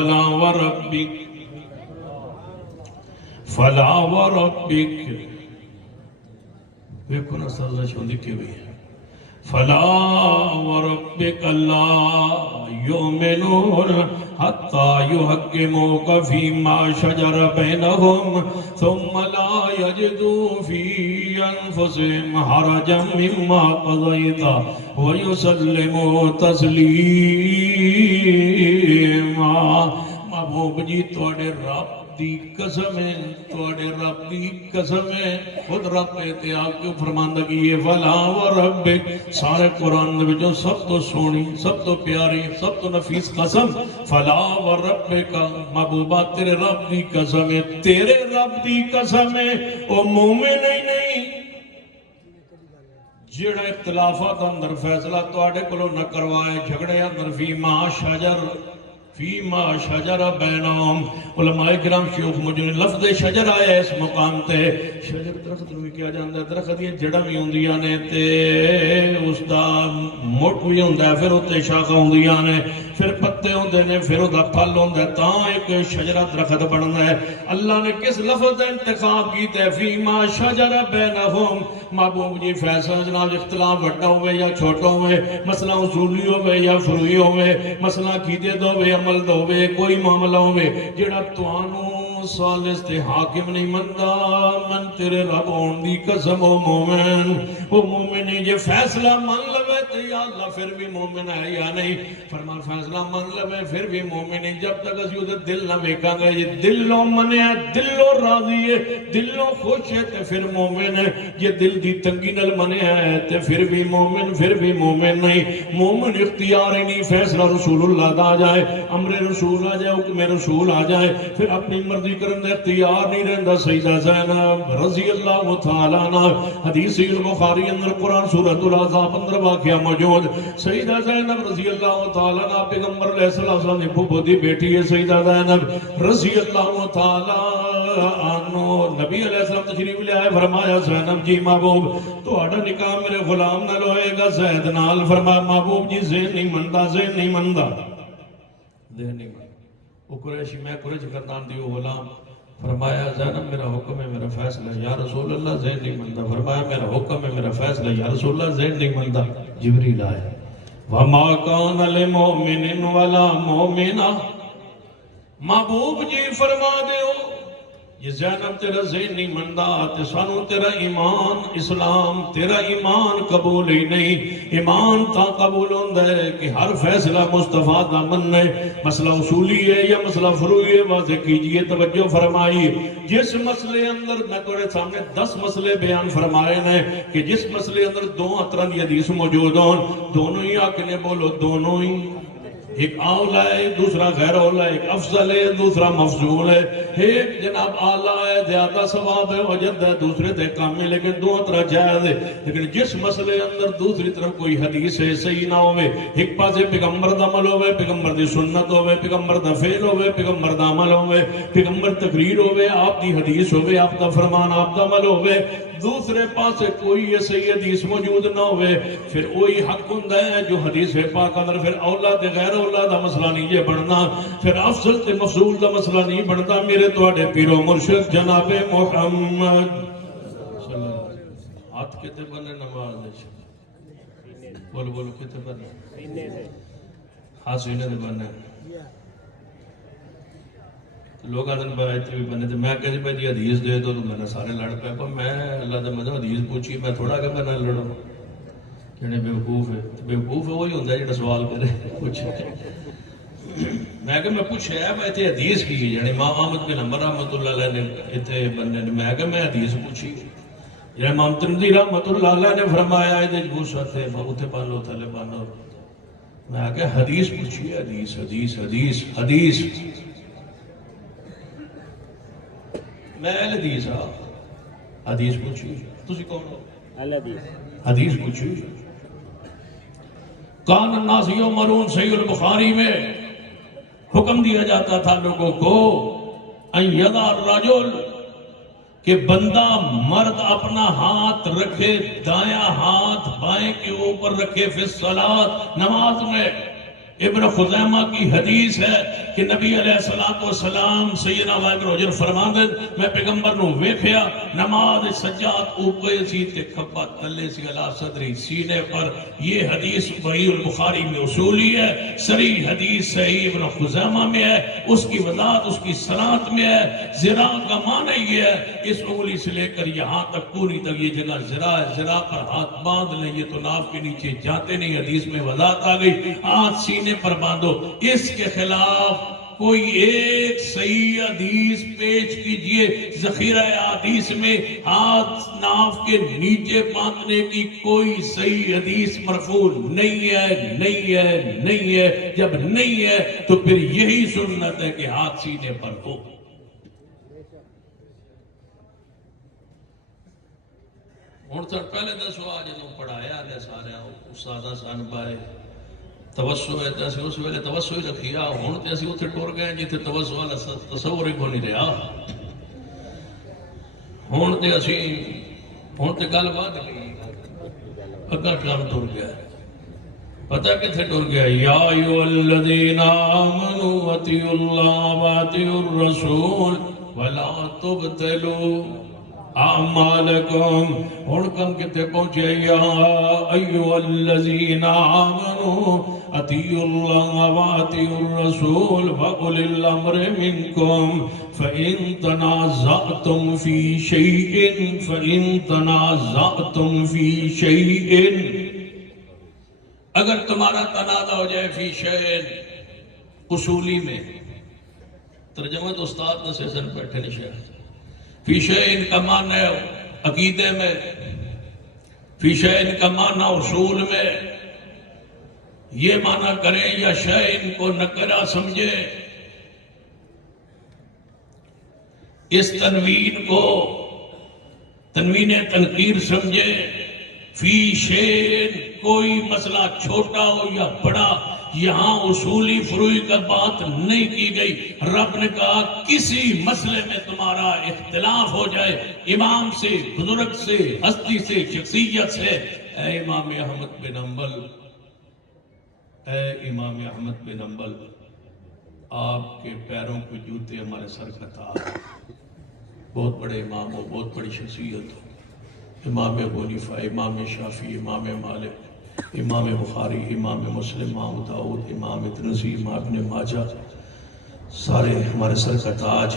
فلا وربک فلا وربک دیکھو نا سازش ہوں لکھی ہوئی ہے فلا وربک لا یؤمنون حتی یحکموک فیما شجر بینہم ثم لا یجدوا فی انفسہم حرجا مما قضیت ویسلموا تسلیما محبوب جی توڑے رب دی قسم ہے توڑے رب دی قسم ہے خود رب احتیاط کیوں فرماندگی ہے فلا وربک سارے قرآن میں جو سب تو سونی سب تو پیاری سب تو نفیس قسم فلا وربک محبوبہ تیرے رب دی قسم ہے تیرے رب دی قسم ہے او مومن نہیں جڑا اختلافات اندر فیصلہ توڑے کلو نہ کروائے جھگڑے اندر فیما شجر بینہم علماء کرام شیوخ مجھنے لفظ شجر آیا اس مقام تے شجر درخت روی کیا جاندہ ہے درخت یہ جڑا بھی ہوندیاں نے تے اس دا موٹ بھی ہوندہ ہے پھر ہوتے شاخہ ہوندیاں نے پھر پتے ہوندے نے پھر ہوتا پھل ہوندہ ہے تاں ایک شجرہ درخت بڑھنا ہے اللہ نے کس لفظ دا انتخاب کی تے فیما شجر بینہم محبوب جی فیصلہ جناب اختلاف بڑھا ہوئے یا چھوٹا ہوئے مسئلہ اصولی ہوئے یا فروئی ہوئے مسئلہ کیدے دو ہوئے عمل دوے کوئی معاملہ ہوئے جڑا توانو سالس تے حاکم نہیں مندہ من تیرے رب ہون دی قسم او مومن یہ فیصلہ من لوے تے یا اللہ پھر بھی مومن ہے یا نہیں فرمان فیصلہ من لوے پھر بھی مومن ہے جب تک اس یوں دل نہ بیکاں گے یہ دلوں من ہے دلوں راضی ہے دلوں خوش ہے تے پھر مومن ہے یہ دل دی تنگی نل من ہے تے پھر بھی مومن نہیں مومن اختیار ہی نہیں فیصلہ رسول اللہ دا آ جائے امر رسول آ جائے حکم رسول آ جائے پھر اپنی مرضی کرنے اختیار نہیں رہندا سیدہ زینب رضی اللہ تعالیٰ عنہ حدیث البخاری اندر قرآن سورۃ الاحزاب اندر واقعہ موجود سیدہ زینب رضی اللہ تعالیٰ عنہ پیغمبر علیہ السلام نے پھوپھو دی بیٹی ہے سیدہ زینب رضی اللہ تعالیٰ عنہ نبی علیہ السلام تشریف لے آئے فرمایا زینب جی محبوب تو آڑا نکاح میرے غلام نہ لوئے گا زید نال فرمایا محبوب جی ذہن نہیں مندہ وہ قریشی میں قریش کردان دیو غلام فرمایا زینب میرا حکم ہے میرا فیصلہ یا رسول اللہ ذہن نہیں مندہ فرمایا میرا حکم ہے میرا فیصلہ یا رسول اللہ ذہن نہیں مندہ جبریل آئے وَمَا كَانَ لِمُؤْمِنٍ وَلَا مُؤْمِنَةٍ محبوب جی فرما دے ہو یہ زینب تیرا ذہن نہیں مندہ تے سانو تیرا ایمان اسلام تیرا ایمان قبول ہی نہیں ایمان تا قبول ہوندہ ہے کہ ہر فیصلہ مصطفیٰ دا مننے مسئلہ اصولی ہے یا مسئلہ فروئی ہے واضح کیجئے توجہ فرمائی جس مسئلے اندر میں توڑے سامنے 10 مسئلے بیان فرمائے نے کہ جس مسئلے اندر 2 اطران یہ حدیث موجود ہوں دونوں ہی آکنے بولو دونوں ہی ایک اولا ہے دوسرا غیر اولا ہے ایک افضل ہے دوسرا مفضول ہے ایک جناب اعلیٰ ہے زیادہ ثواب ہے وجد ہے دوسرے دے کام ہے لیکن دو طرح جائز ہے لیکن جس مسئلے اندر دوسری طرف کوئی حدیث ہے صحیح نہ ہوئے ایک پاسے پیغمبر دا عمل ہوئے پیغمبر دی سنت ہوئے پیغمبر دا فعل ہوئے پیغمبر دا عمل ہوئے پیغمبر تقریر ہوئے آپ دی حدیث ہوئے آپ دا فرمان آپ دا عمل ہوئے دوسرے پاسے کوئی یہ صحیح حدیث موجود نہ ہوئے پھر وہی حق ہوندہ ہے جو حدیث پاک اندر پھر اولاد غیر اولاد دا مسئلہ نہیں یہ بڑھنا پھر افضل تے مفضول دا مسئلہ نہیں بڑھتا میرے توڑے پیر و مرشد جناب محمد ہاتھ کتے بنے نماز بولو کتے بنے ہاتھ سینے دے بنے لوگ آدھن بھائی بھی بنے تھے میں کہتے بھائی دی حدیث دے دو تو میں نے سارے لڑ پہ پر میں اللہ دے مدد حدیث پوچھی میں تھوڑا کہ میں نہ لڑوں کہنے بیوقوف ہے وہی ہوندہ ہے جڑا سوال کرے پوچھے میں کہ میں پوچھے ہے میں تے حدیث کی یعنی امام احمد بن حنبل رحمۃ اللہ علیہ نے اتنے بننے میں کہ میں حدیث پوچھی یعنی امام ترمذی رحمۃ اللہ علیہ نے فرمایا ہے دے گوشت ہے بہتے پالو تھلے بانو میں کہ حدیث پوچھی حدیث میں اہل حدیث حدیث پوچھی تسی کون ہو حدیث پوچھی کان الناس یؤمرون صحیح البخاری میں حکم دیا جاتا تھا لوگوں کو ان یضع الرجل کہ بندہ مرد اپنا ہاتھ رکھے دایاں ہاتھ بائیں کے اوپر رکھے فی الصلاۃ نماز میں ابن خزیمہ کی حدیث ہے کہ نبی علیہ السلام سیدنا وائل حجر فرماندے میں پیغمبر نو ویکھیا نماز سجاد اوپر سی تے کھبا تلے سی علی صدری سینے پر. یہ حدیث صحیح البخاری میں اصولی ہے, صریح حدیث صحیح ابن خزیمہ میں ہے, اس کی وضاحت اس کی صنعت میں ہے. ذرا کا معنی یہ ہے اس انگلی سے لے کر یہاں تک پوری تک یہ جگہ ذرا ہے, ذرا پر ہاتھ باندھ لیں, یہ تو ناف کے نیچے جاتے نہیں. حدیث میں وضاحت آ گئی, ہاتھ سینے پر باندھو. اس کے خلاف کوئی ایک صحیح حدیث پیش کیجئے. ذخیرہ حدیث میں ہاتھ ناف کے نیچے باندھنے کی کوئی صحیح حدیث مرفوع نہیں ہے, نہیں ہے, نہیں ہے. جب نہیں ہے تو پھر یہی سنت ہے کہ ہاتھ سینے پر ہو. ہوں تو پہلے دسو آج جدوں پڑھایا نے سارے استاد سن پائے توسو ہے تے اسی اس ویلے توسو ہی رکھی آ. ہن تے اسی اوتھے ٹر گئے جتھے توسو والا تصور ہی کوئی نہیں رہا. ہن تے گل ود گئی, اگا کام ٹر گیا. پتہ کتھے ٹر گیا؟ یا ایھا الذین آمنوا اطیعوا اللہ واطیعوا الرسول ولا تبطلوا اعمالکم. ہن کم کتے پہنچے؟ یا ایھا الذین آمنوا اطیعوا اللہ واطیعوا الرسول واولی الامر منکم فإن تنازعتم فی شیء اگر تمہارا تنازع ہو جائے فی شیء اصولی میں. ترجمہ تو استاد نے سیزن بیٹھے نشے. فی شیء کا معنی ہے عقیدے میں, فی شیء کا معنی اصول میں. یہ معنی کریں یا شیء کو نکرہ سمجھے. اس تنوین کو تنوین تنقیر سمجھے. فی شیء کوئی مسئلہ چھوٹا ہو یا بڑا, یہاں اصولی فروعی کا بات نہیں کی گئی. رب نے کہا کسی مسئلے میں تمہارا اختلاف ہو جائے, امام سے, بزرگ سے, ہستی سے, شخصیت سے, اے امام احمد بن حنبل, اے امام احمد بن حنبل, آپ کے پیروں کو جوتے ہمارے سر کا تاج. بہت بڑے امام ہو, بہت بڑی شخصیت ہو. امام ابو حنیفہ, امام شافعی, امام مالک, امام بخاری, امام مسلم, امام داؤد, امام ترمذی, امام ابن ماجہ, سارے ہمارے سر کا تاج.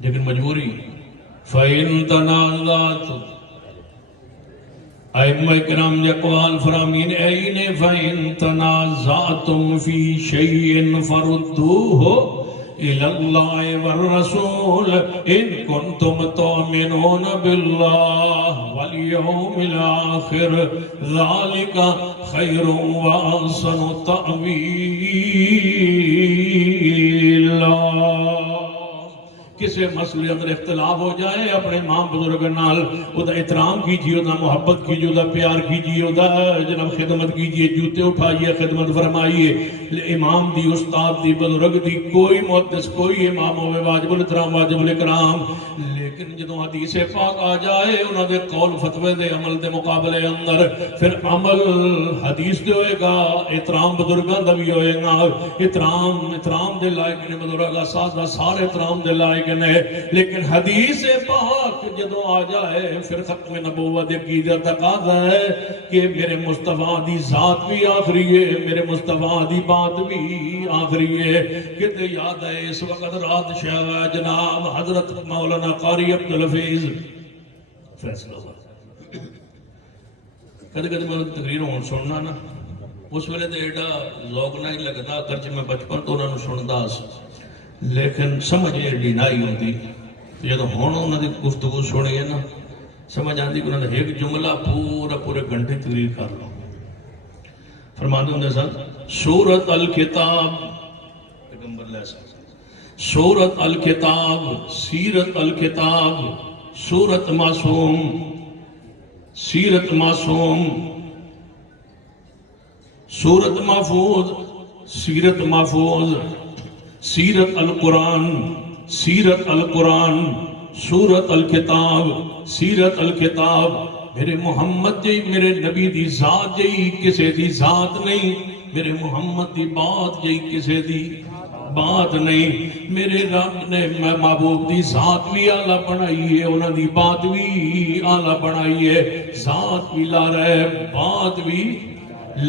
لیکن مجبوری فَإِن تَنَازَعْتُمْ, ائمہ کرام نے اقوال فرامین اینے فَإِن تَنَازَعْتُمْ فِي شَيْءٍ فَرُدُّوهُ إِلَى اللَّهِ وَالرَّسُولِ إِن كُنتُمْ تُؤْمِنُونَ بِاللَّهِ وَالْيَوْمِ الْآخِرِ ذَلِكَ خَيْرٌ وَأَحْسَنُ تَأْوِيلًا. کسی مسئلے اندر اختلاف ہو جائے اپنے امام بزرگ نال ادا احترام کیجیے, ادا محبت کیجیے, ادا پیار کیجیے, ادا جناب خدمت کیجیے, جوتے اٹھائیے, خدمت فرمائیے. امام دی, استاد دی, بزرگ دی, کوئی محدث, کوئی امام ہوئے واجب الاحترام واجب الاکرام. لیکن جدوں حدیث پاک آ جائے انہاں دے قول فتوے دے عمل دے مقابلے اندر پھر عمل حدیث دے ہوئے گا, احترام بزرگاں دا بھی ہوئے گا. احترام دے لائق نے بزرگ اساس دا سارے احترام دے لائق نے. لیکن حدیث پاک جدوں آ جائے پھر ختم نبوت کی تقاضا ہے کہ میرے مصطفیٰ دی ذات بھی آخری ہے, میرے مصطفیٰ دی بات بھی آخری ہے. کتے یاد ہے اس وقت رات شاہ جناب حضرت مولانا قاری عبدالحفیظ فیصلہ ہوا. کدے کدے میں تقریر ہون سننا نا, اس ویلے تو ایڈا ذوق نہیں لگتا, کرچ میں بچپن تو انہوں نے سنتا لیکن سمجھ ایڈی نائی ہوتی. جب ہوں انہوں نے گفتگو سنی ہے نا سمجھ آتی کہ انہوں نے ایک جملہ پورے گھنٹے تقریر کر لو. فرماتے ہوں سن سورت الکتاب, پیغمبر علیہ السلام, سورت الکتاب, سیرت الکتاب, سورت معصوم, سیرت معصوم, سورت محفوظ, سیرت محفوظ, سیرت القرآن, سیرت القرآن, سورت الکتاب, سیرت الکتاب. میرے محمد جی, میرے نبی دی ذات جی, کسے دی ذات نہیں. میرے محمد دی بات جئی کسے دی بات نہیں. میرے رب نے محبوب دی ذات بھی آلہ بنائی ہے, انہاں دی بات بھی آلہ بنائی ہے. ذات بھی لا رہے, بات بھی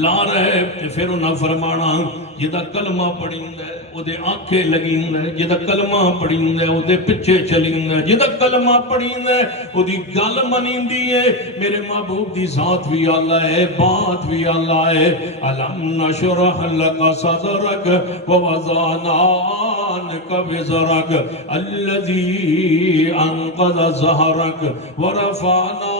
لا رہے. تے پھر انہاں فرمانا جدہ کلمہ پڑھیں ہے وہ دے آنکھیں لگیں ہے, جدہ کلمہ پڑھیں ہے وہ دے پچھے چلیں ہے, جدہ کلمہ پڑھیں ہے وہ دی گل منیں دی ہے. میرے محبوب دی ذات بھی اللہ ہے, بات بھی اللہ ہے. الم نشرح لک صدرک ووضعنا عنک وزرک الذی انقض ظہرک ورفعنا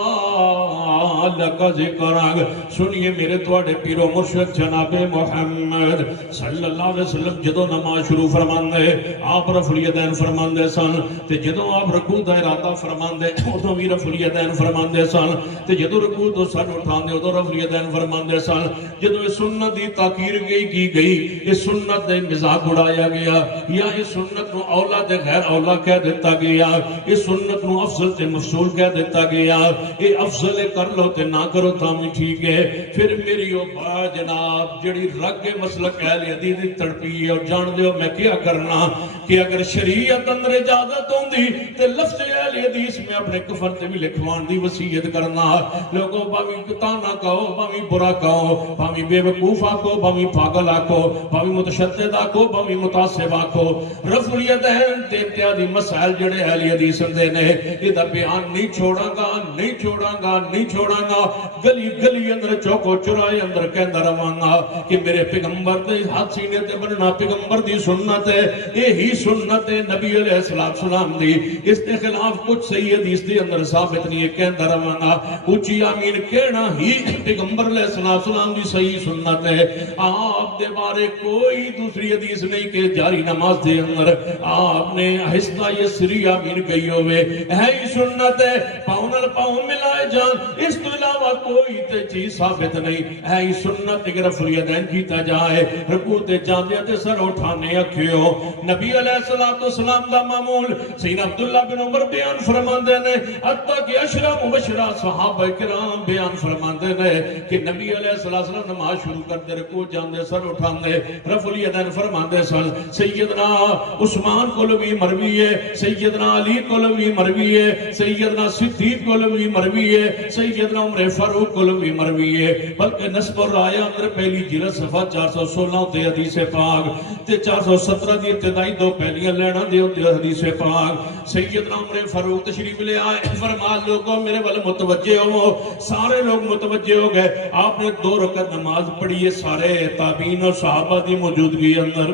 لک ذکرک. سنیے میرے تواڈے پیر و مرشد جناب محمد صلی اللہ علیہ وسلم جدو نماز شروع فرماندے آپ رفع الیدین فرماندے سن, تے جدو آپ رکوع دا ارادہ فرماندے ادو بھی رفع الیدین فرماندے سن, تے جدو رکوع تو سر اٹھاندے ادو رفع الیدین فرماندے سن. جدو اس سنت دی تاکیر کی گئی, اس سنت دے مذاق اڑایا گیا, یا اس سنت نو اولا تے غیر اولا کہہ دیتا گیا, اس سنت نو افضل تے مفضول کہہ دیتا گیا. اے افضل کر لو تے نہ کرو تاں بھی ٹھیک ہے. پھر میری او با جناب جڑی رگ مسلک اہل حدیث دی تڑپی اور جان دیو میں کیا کرنا کہ اگر شریعت اندر اجازت ہوندی تے لفظ اہل حدیث میں اپنے کفن تے بھی لکھوان دی وصیت کرنا. لوگوں باویں تانا کہو, باویں برا کہو, باویں بے وقوف آکو, باویں پاگل آکو, باویں متشدد آکو, باویں متعصب آکو, رفع الیدین تے اتیادی مسائل جڑے اہل حدیث دے نے ادا بیان نہیں چھوڑاں گا, نہیں چھوڑاں گا, نہیں چھوڑاں گا. گلی گلی اندر چوکو چرائے اندر کہندہ رواں گا کہ میرے پیغمبر دے ہاتھ سینے تے بننا پیغمبر دی سنت ہے, یہی سنت ہے نبی علیہ السلام دی. اس کے خلاف کچھ صحیح حدیث دے اندر ثابت نہیں ہے, کہندہ رواں گا. اونچی آمین کہنا ہی پیغمبر علیہ السلام دی صحیح سنت ہے. آپ دے بارے کوئی دوسری حدیث نہیں کہ جاری نماز دے اندر آپ نے آہستہ یہ سری آمین کہی ہوئے, ہے ہی سنت ہے. پاؤں نال پاؤں ملائے جان, اس تو علاوہ کوئی تے چیز ثابت نہیں, ہے ہی سنت کہ رفع الیدین کیتا جائے. رکوع تے جاندے تے سر اٹھانے اکھیو. نبی علیہ السلام دا معمول سیدنا عبداللہ بن عمر بیان فرماندے نے, حتیٰ کہ عشرہ مبشرہ صحابہ کرام بیان فرماندے نے کہ نبی علیہ السلام نماز شروع کرتے رکوع جاندے سر اٹھاندے رفع الیدین فرماندے سن. سیدنا عثمان کول بھی مروی ہے, سیدنا علی کول بھی مروی ہے, سیدنا صدیق کول بھی مروی ہے, سیدنا عمر فاروق کول بھی مروی ہے. بلکہ نسب الرایہ اندر پہلی جلد صفحہ 416 تے حدیث پاک تے 417 دی ابتدائی دو پہلیاں لینا دے ہوتے حدیث پاک. سیدنا عمر فاروق تشریف لے آئے, فرما لوگوں میرے والے متوجہ ہو. سارے لوگ متوجہ ہو گئے. آپ نے 2 رکعت نماز پڑھی ہے سارے تابعین اور صحابہ دی موجودگی اندر.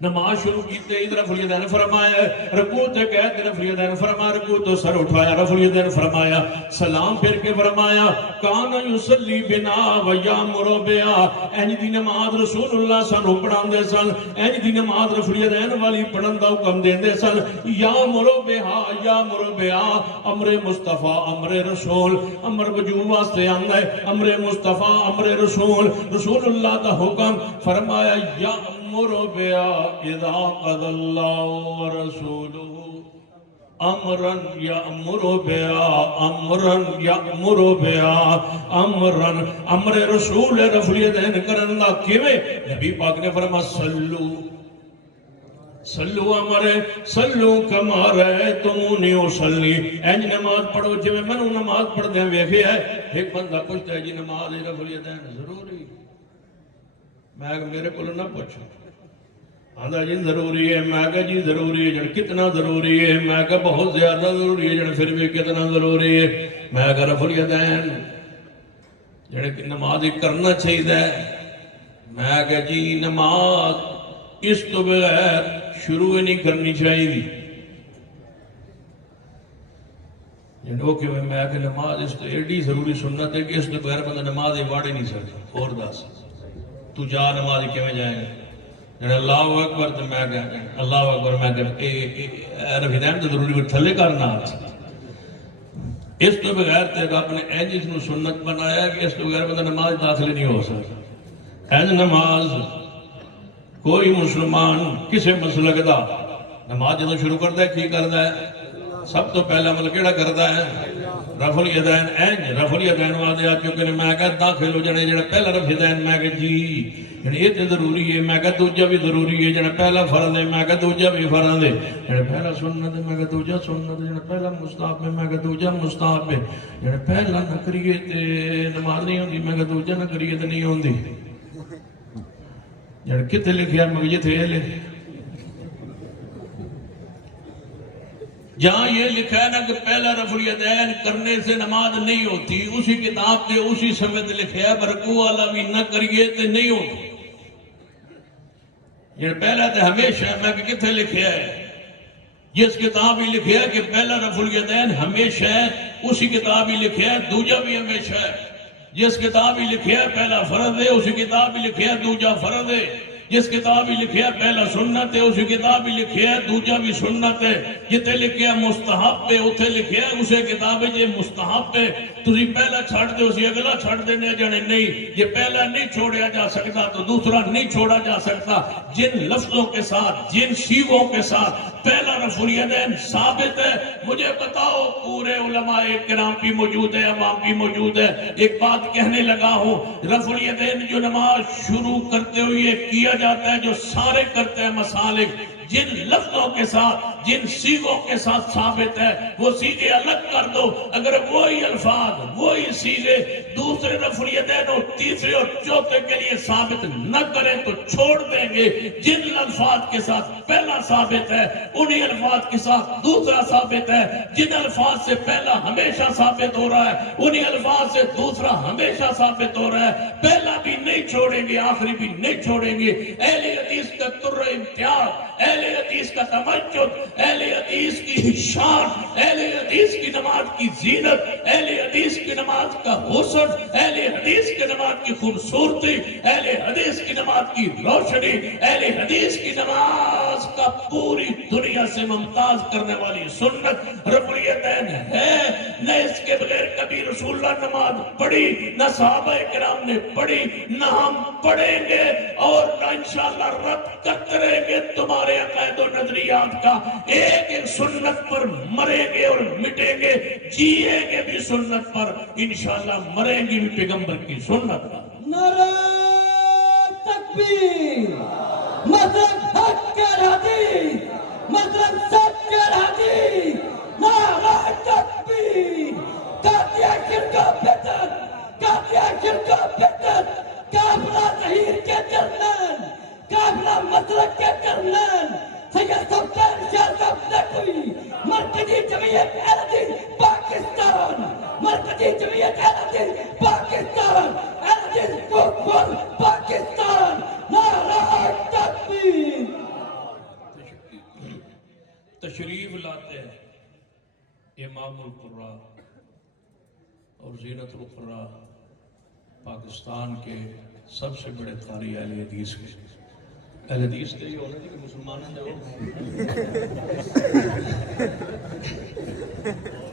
نماز شروع کیتے ادھر رفع الیدین فرمایا, رکوع تے گئے تے رفع الیدین فرمایا, رکوع تو سر اٹھایا رفع الیدین فرمایا, سلام پھر کے فرمایا کان یصلی بنا و یامر بها. انج دی نماز رسول اللہ سانو پڑھاندے سن, انج دی نماز رفع الیدین والی پڑھن دا حکم دیندے سن. یامر بها, یامر بها امر مصطفی امر رسول, امر وجوب واسطے آندا ہے, امر مصطفی امر رسول, رسول اللہ دا حکم فرمایا یامر بها اذا قضى الله ورسوله امرا یامر بها امرا یامر بها امرا. امر رسول رفع الیدین کرن دا کیویں؟ نبی پاک نے فرمایا سلو سلو امر سلو کما رأیتمونی اصلی. انج نماز پڑھو جویں میں نماز پڑھدے ویکھیا ہے. ایک بندہ پوچھتا ہے جی نماز رفع الیدین ضروری؟ میں کہ میرے کول نہ پوچھو. آدھا جی ضروری ہے. میں کہا جی ضروری ہے جن کتنا ضروری ہے؟ میں کہا بہت زیادہ ضروری ہے. جن پھر بھی کتنا ضروری ہے؟ میں کہا رفع الیدین جن نماز کرنا چاہیے. میں کہا جی نماز اس تو بغیر شروع نہیں کرنی چاہیے. جنہوں کہ میں کہا نماز اس تو ایڈی ضروری سنت ہے کہ اس تو بغیر بندہ نماز واڑ ہی نہیں سکتا. اور دس تو جا نماز کیویں جائے گا؟ اللہ اکبر تو میں کہا اللہ اکبر میں کہا رفع الیدین تو ضروری پر تھلے کرنا. اس تو بغیر تے رب نے اینج اس نو سنت بنایا کہ اس تو بغیر بندہ نماز داخل نہیں ہو سکتا. اینج نماز کوئی مسلمان کسے مسلک دا نماز جدوں شروع کرتا ہے کی کرتا ہے؟ سب تو پہلا عمل کیڑا کرتا ہے؟ رفع الیدین اینج رفع الیدین وعدے آ چکے نے میں کہا داخل ہو جانے جڑا پہلا رفع الیدین میں کہا جی یعنی یہ تے ضروری ہے میں کہا دوجہ بھی ضروری ہے جڑا پہلا فرض ہے میں کہا دوجہ بھی فرض ہے جڑا پہلا سنت ہے میں کہا دوجہ سنت ہے جڑا پہلا مستحب ہے میں کہا دوجہ مستحب ہے جڑا پہلا نہ کریے تے نماز نہیں ہوندی میں کہا دوجہ نہ کریے تے نہیں ہوندی جڑا کتے لکھیا میں یہ تھے لے جہاں یہ لکھا ہے نا کہ پہلا رفع الیدین کرنے سے نماز نہیں ہوتی اسی کتاب پہ اسی سمت لکھا ہے برکو والا بھی نہ کریے تے نہیں ہوتی یہ پہلا تے ہمیشہ ہے میں کہ کتنے لکھا ہے جس کتاب ہی لکھا ہے کہ پہلا رفع الیدین ہمیشہ ہے اسی کتاب ہی لکھا ہے دوجہ بھی ہمیشہ ہے جس کتاب ہی لکھا ہے پہلا فرض ہے اسی کتاب ہی لکھا ہے دوجہ فرض ہے جس کتاب ہی لکھیا پہلا سنت ہے اسی کتاب ہی لکھیا دوجہ بھی سنت ہے جتے لکھیا مستحب پہ اتھے لکھیا اسے کتاب ہے یہ مستحب پہ تُسی پہلا چھاڑ دے اسی اگلا چھاڑ دینے جانے نہیں یہ پہلا نہیں چھوڑیا جا سکتا تو دوسرا نہیں چھوڑا جا سکتا جن لفظوں کے ساتھ جن سیغوں کے ساتھ پہلا رفع الیدین ثابت ہے مجھے بتاؤ پورے علماء کرام بھی موجود ہے عوام بھی موجود ہے ایک بات کہنے لگا ہوں رفع الیدین جو نماز شروع کرتے ہوئے کیا جاتا ہے جو سارے کرتے ہیں مسالک جن لفظوں کے ساتھ جن سیغوں کے ساتھ ثابت ہے وہ سیغے الگ کر دو اگر وہی الفاظ وہی سیغے دوسرے رفع الیدین اور تیسرے اور چوتھے کے لیے ثابت نہ کریں تو چھوڑ دیں گے جن الفاظ کے ساتھ پہلا ثابت ہے انہی الفاظ کے ساتھ دوسرا ثابت ہے جن الفاظ سے پہلا ہمیشہ ثابت ہو رہا ہے انہی الفاظ سے دوسرا ہمیشہ ثابت ہو رہا ہے پہلا بھی نہیں چھوڑیں گے آخری بھی نہیں چھوڑیں گے اہل حدیث کا تر امتیاز اہل حدیث کا تمجد اہل حدیث کی شان اہل حدیث کی نماز کی زینت اہل حدیث کی نماز کا حسن اہل حدیث کی نماز کی خوبصورتی اہل حدیث کی نماز کی روشنی اہل حدیث کی نماز کا پوری دنیا سے ممتاز کرنے والی سنت رفع الیدین ہے نہ اس کے بغیر کبھی رسول اللہ نماز پڑھی نہ صحابہ کرام نے پڑھی نہ ہم پڑھیں گے اور نہ انشاءاللہ رد کرتے رہیں گے تمہارے عقائد و نظریات کا ایک ایک سنت پر مریں گے اور مٹیں گے جیئیں گے بھی سنت پر انشاءاللہ مریں گے بھی پیغمبر کی سنت پر نعرہ تکبیر مذہب حق کے حدیث مذہب سچ کے حدیث نعرہ تکبیر قاطع شرک و بدعت قاطع شرک و بدعت کافرہ ظہیر کے جرنیل کافرہ مسلک کے جرنیل سید سلطان شاہ صاحب نقوی مرکزی جمعیت اہل حدیث پاکستان مرکزی جمعیت اہل حدیث پاکستان اہل حدیث فوٹبال پاکستان نعرہ تکبیر تشریف لاتے ہیں امام القراء اور زینت القراء پاکستان کے سب سے بڑے قاری اہل حدیث کے اہل حدیث کے یہ ہونا کہ مسلمان جاؤ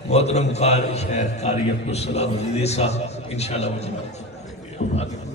محترم قاری شہر قاری عبدالسلام عزیزی صاحب انشاءاللہ وہ جناب